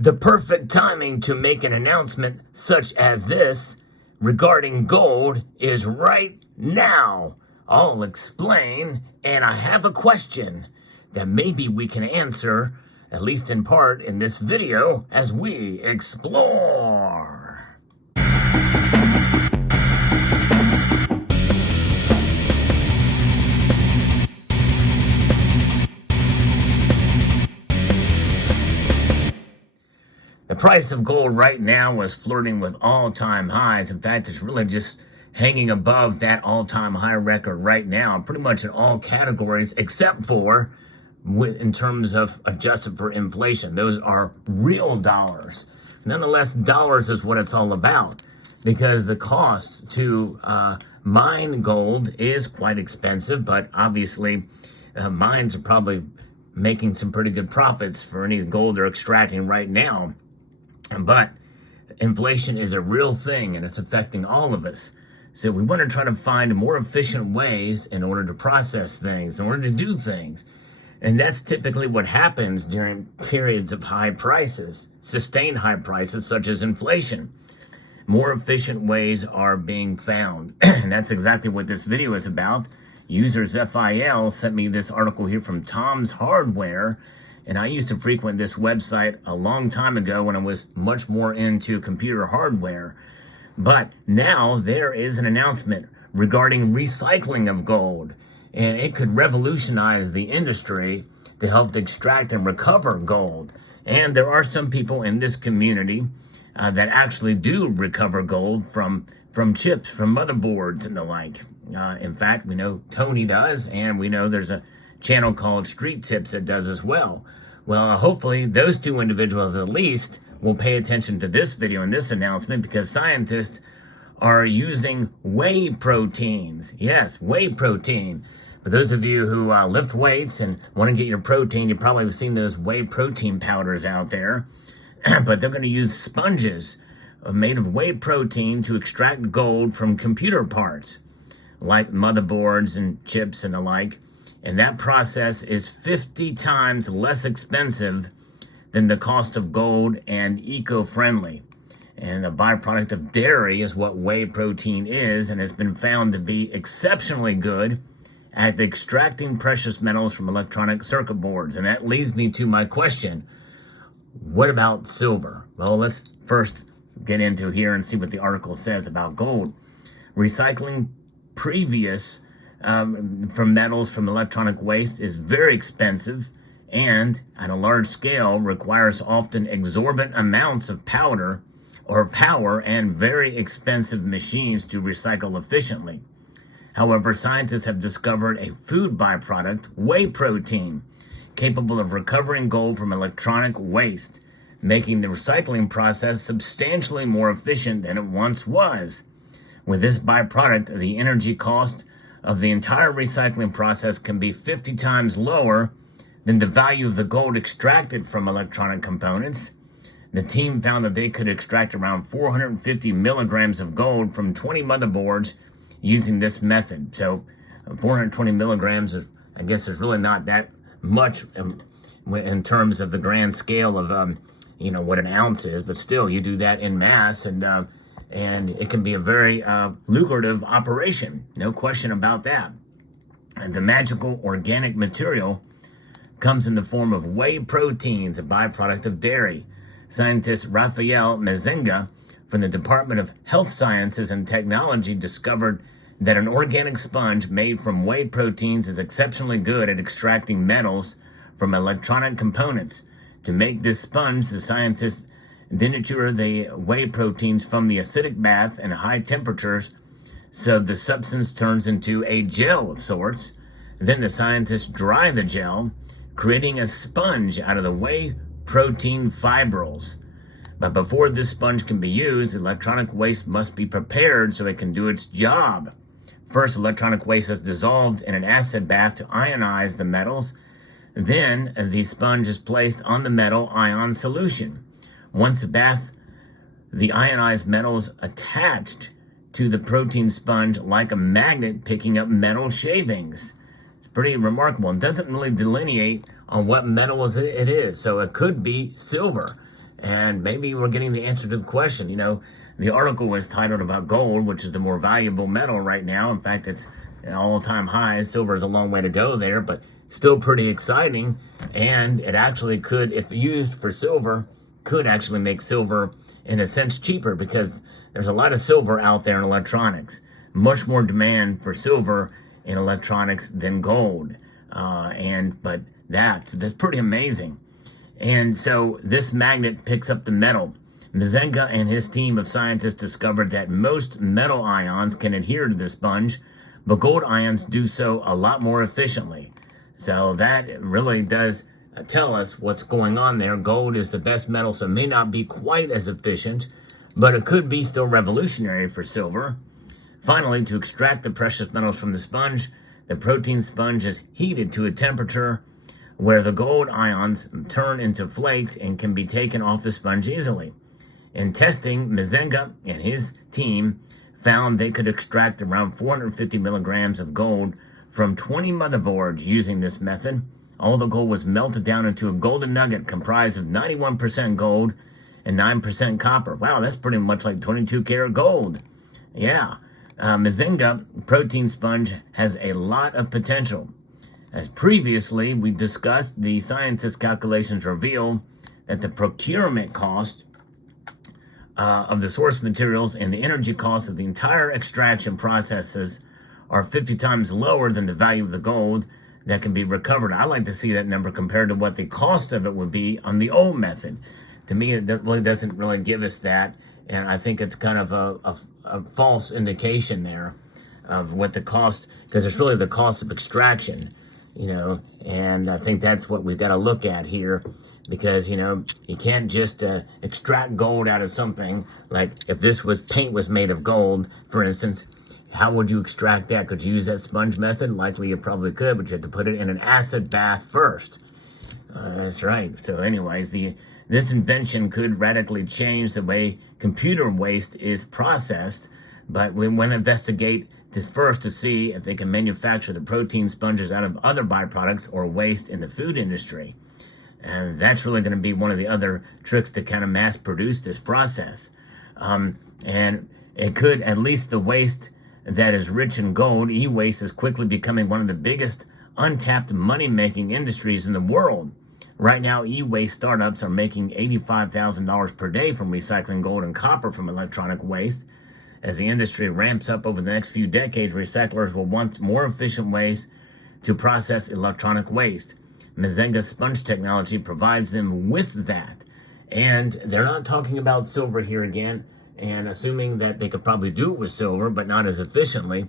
The perfect timing to make an announcement such as this regarding gold is right now. I'll explain, and I have a question that maybe we can answer, at least in part, in this video as we explore. The price of gold right now is flirting with all-time highs. In fact, it's really just hanging above that all-time high record right now, pretty much in all categories, except for in terms of adjusted for inflation. Those are real dollars. Nonetheless, dollars is what it's all about, because the cost to mine gold is quite expensive, but obviously mines are probably making some pretty good profits for any gold they're extracting right now. But inflation is a real thing, and it's affecting all of us. So we want to try to find more efficient ways in order to process things, in order to do things. And that's typically what happens during periods of high prices, sustained high prices, such as inflation. More efficient ways are being found. And that's exactly what this video is about. Users FIL sent me this article here from Tom's Hardware. And I used to frequent this website a long time ago when I was much more into computer hardware. But now there is an announcement regarding recycling of gold. And it could revolutionize the industry to help extract and recover gold. And there are some people in this community that actually do recover gold from chips, from motherboards and the like. In fact, we know Tony does, and we know there's a channel called Street Tips that does as well. Well, hopefully those two individuals at least will pay attention to this video and this announcement, because scientists are using whey proteins. Yes, whey protein. For those of you who lift weights and want to get your protein, you probably have seen those whey protein powders out there. But they're going to use sponges made of whey protein to extract gold from computer parts, like motherboards and chips and the like. And that process is 50 times less expensive than the cost of gold and eco-friendly. And a byproduct of dairy is what whey protein is, and has been found to be exceptionally good at extracting precious metals from electronic circuit boards. And that leads me to my question. What about silver? Well, let's first get into here and see what the article says about gold. Recycling previous from metals from electronic waste is very expensive, and at a large scale requires often exorbitant amounts of powder or power and very expensive machines to recycle efficiently. However, scientists have discovered a food byproduct, whey protein, capable of recovering gold from electronic waste, making the recycling process substantially more efficient than it once was. With this byproduct, the energy cost of the entire recycling process can be 50 times lower than the value of the gold extracted from electronic components. The team found that they could extract around 450 milligrams of gold from 20 motherboards using this method. So 420 milligrams of, I guess, is really not that much in terms of the grand scale of, what an ounce is, but still you do that in mass, and it can be a very lucrative operation. No question about that. And the magical organic material comes in the form of whey proteins, a byproduct of dairy. Scientist Rafael Mezenga from the Department of Health Sciences and Technology discovered that an organic sponge made from whey proteins is exceptionally good at extracting metals from electronic components. To make this sponge, the scientists denature the whey proteins from the acidic bath and high temperatures, so the substance turns into a gel of sorts. Then the scientists dry the gel, creating a sponge out of the whey protein fibrils. But before this sponge can be used, electronic waste must be prepared so it can do its job. First, electronic waste is dissolved in an acid bath to ionize the metals. Then the sponge is placed on the metal ion solution. Once the bath, the ionized metals attached to the protein sponge like a magnet picking up metal shavings. It's pretty remarkable. It doesn't really delineate on what metal it is. So it could be silver. And maybe we're getting the answer to the question. You know, the article was titled about gold, which is the more valuable metal right now. In fact, it's an all-time high. Silver is a long way to go there, but still pretty exciting. And it actually could, if used for silver, could actually make silver in a sense cheaper, because there's a lot of silver out there in electronics. Much more demand for silver in electronics than gold. But that's pretty amazing. And so this magnet picks up the metal. Mzenga and his team of scientists discovered that most metal ions can adhere to the sponge, but gold ions do so a lot more efficiently. So that really does tell us what's going on there. Gold is the best metal, so it may not be quite as efficient, but it could be still revolutionary for silver. Finally, to extract the precious metals from the sponge, the protein sponge is heated to a temperature where the gold ions turn into flakes and can be taken off the sponge easily. In testing, Mzenga and his team found they could extract around 450 milligrams of gold from 20 motherboards using this method. All the gold was melted down into a golden nugget comprised of 91% gold and 9% copper. Wow, that's pretty much like 22 karat gold. Yeah. Mzenga protein sponge has a lot of potential. As previously we discussed, the scientists' calculations reveal that the procurement cost of the source materials and the energy cost of the entire extraction processes are 50 times lower than the value of the gold that can be recovered. I like to see that number compared to what the cost of it would be on the old method. To me, it really doesn't really give us that, and I think it's kind of a false indication there of what the cost, because it's really the cost of extraction, you know, and I think that's what we've got to look at here, because, you know, you can't just extract gold out of something. Like if this was paint was made of gold, for instance, how would you extract that? Could you use that sponge method? Likely you probably could, but you have to put it in an acid bath first. That's right. So anyways, this invention could radically change the way computer waste is processed, but we want to investigate this first to see if they can manufacture the protein sponges out of other byproducts or waste in the food industry. And that's really going to be one of the other tricks to kind of mass produce this process. And it could, at least the waste that is rich in gold, e-waste is quickly becoming one of the biggest untapped money-making industries in the world. Right now, e-waste startups are making $85,000 per day from recycling gold and copper from electronic waste. As the industry ramps up over the next few decades, recyclers will want more efficient ways to process electronic waste. Mzenga's sponge technology provides them with that. And they're not talking about silver here again, and assuming that they could probably do it with silver, but not as efficiently.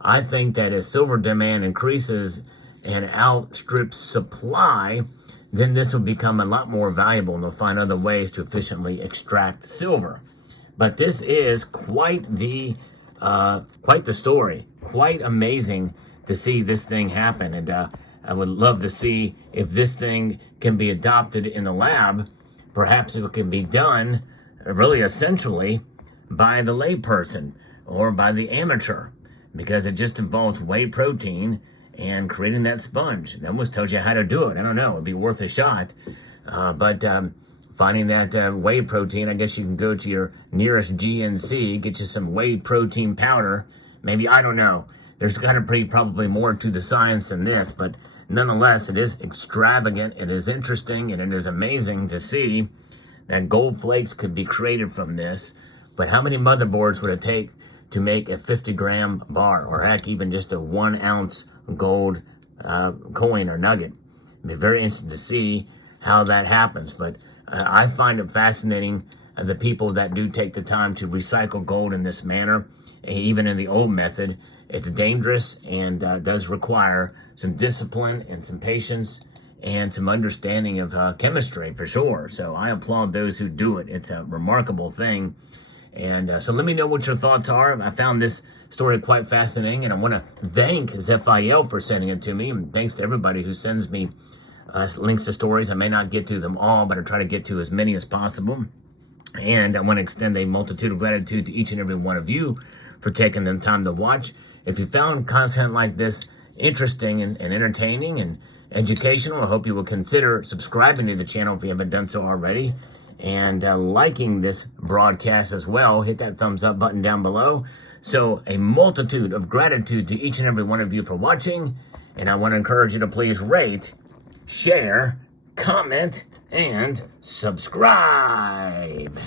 I think that as silver demand increases and outstrips supply, then this will become a lot more valuable, and they'll find other ways to efficiently extract silver. But this is quite the story. Quite amazing to see this thing happen, and I would love to see if this thing can be adopted in the lab. Perhaps it can be done really essentially by the layperson or by the amateur, because it just involves whey protein and creating that sponge. It almost tells you how to do it. I don't know. It'd be worth a shot. But finding that whey protein, I guess you can go to your nearest GNC, get you some whey protein powder. Maybe, I don't know. There's got to be probably more to the science than this, but nonetheless, it is extravagant, it is interesting, and it is amazing to see that gold flakes could be created from this. But how many motherboards would it take to make a 50-gram bar, or heck, even just a 1 ounce gold coin or nugget? It'd be very interesting to see how that happens. But I find it fascinating, the people that do take the time to recycle gold in this manner, even in the old method. It's dangerous and does require some discipline and some patience and some understanding of chemistry, for sure. So I applaud those who do it. It's a remarkable thing. And so let me know what your thoughts are. I found this story quite fascinating, and I want to thank Zephiel for sending it to me, and thanks to everybody who sends me links to stories. I may not get to them all, but I try to get to as many as possible. And I want to extend a multitude of gratitude to each and every one of you for taking the time to watch. If you found content like this interesting and entertaining and educational, I hope you will consider subscribing to the channel if you haven't done so already. and liking this broadcast as well. Hit that thumbs up button down below. So a multitude of gratitude to each and every one of you for watching. And I want to encourage you to please rate, share, comment, and subscribe.